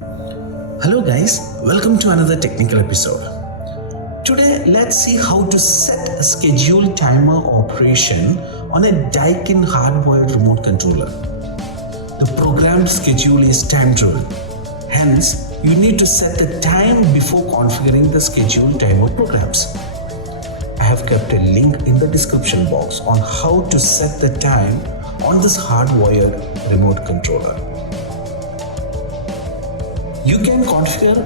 Hello guys, welcome to another technical episode. Today let's see how to set a schedule timer operation on a Daikin hardwired remote controller. The programmed schedule is time driven. Hence, you need to set the time before configuring the schedule timer programs. I have kept a link in the description box on how to set the time on this hardwired remote controller. You can configure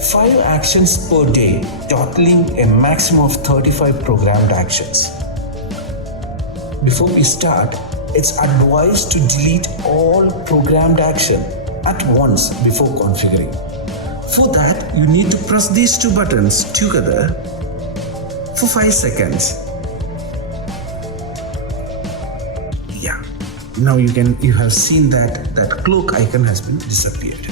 5 actions per day, totaling a maximum of 35 programmed actions. Before we start, it's advised to delete all programmed action at once before configuring. For that, you need to press these two buttons together for 5 seconds. Yeah, now you have seen that clock icon has been disappeared.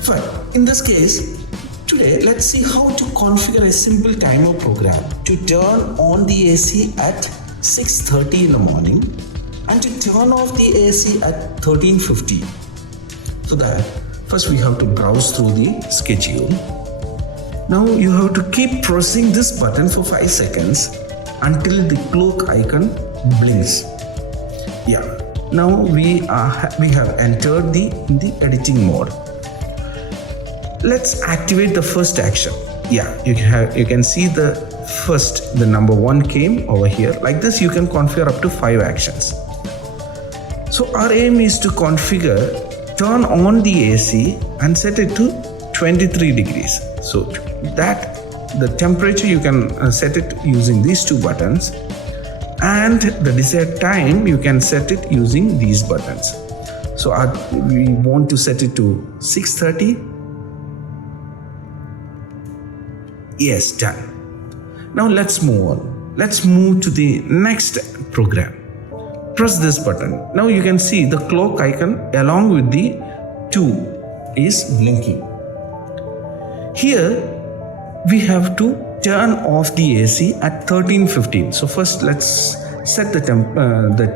Fine. In this case, today let's see how to configure a simple timer program to turn on the AC at 6:30 in the morning and to turn off the AC at 13:50. For that, first we have to browse through the schedule. Now you have to keep pressing this button for 5 seconds until the clock icon blinks. Yeah. Now we have entered the editing mode. Let's activate the first action. Yeah, you can see the number 1 came over here. Like this, you can configure up to 5 actions. So our aim is to turn on the AC and set it to 23 degrees. So that the temperature you can set it using these two buttons, and the desired time you can set it using these buttons. So we want to set it to 6:30. Yes, done. Now let's move on. Let's move to the next program. Press this button. Now you can see the clock icon along with the 2 is blinking. Here we have to turn off the AC at 13:15. So first let's set the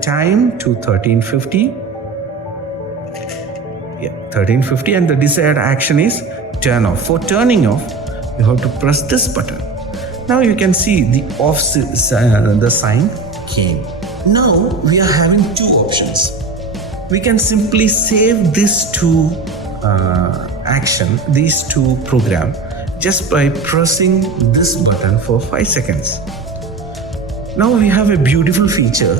time to 13:50. Yeah, 13:50, and the desired action is turn off. For turning off, you have to press this button. Now you can see the sign came. Now we are having 2 options. We can simply save these two program just by pressing this button for 5 seconds. Now we have a beautiful feature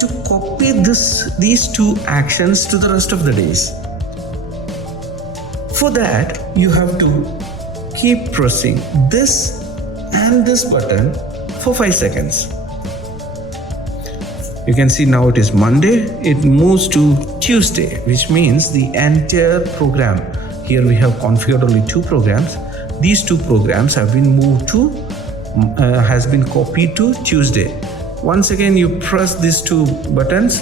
to copy these 2 actions to the rest of the days. For that, you have to keep pressing this and this button for 5 seconds. You can see now it is Monday. It moves to Tuesday, which means the entire program. Here we have configured only 2 programs. These 2 programs have been has been copied to Tuesday. Once again, you press these 2 buttons.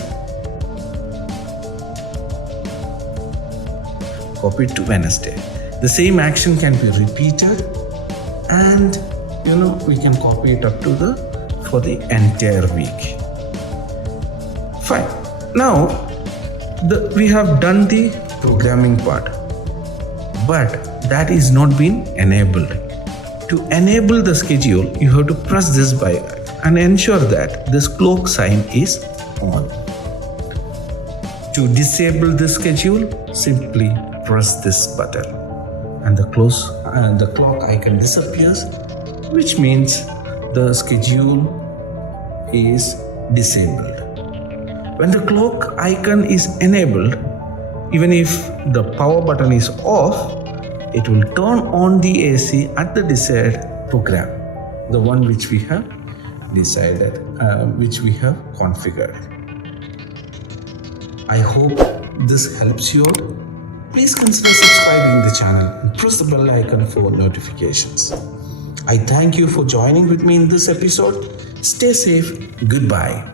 Copied to Wednesday. The same action can be repeated, and we can copy it up for the entire week. Fine. Now we have done the programming part, but that is not been enabled. To enable the schedule, you have to press this button and ensure that this clock sign is on. To disable the schedule, simply press this button, and the clock icon disappears, which means the schedule is disabled. When the clock icon is enabled, even if the power button is off, it will turn on the AC at the desired program, the one which we have decided, which we have configured. I hope this helps you out. Please consider subscribing the channel and press the bell icon for notifications. I thank you for joining with me in this episode. Stay safe. Goodbye.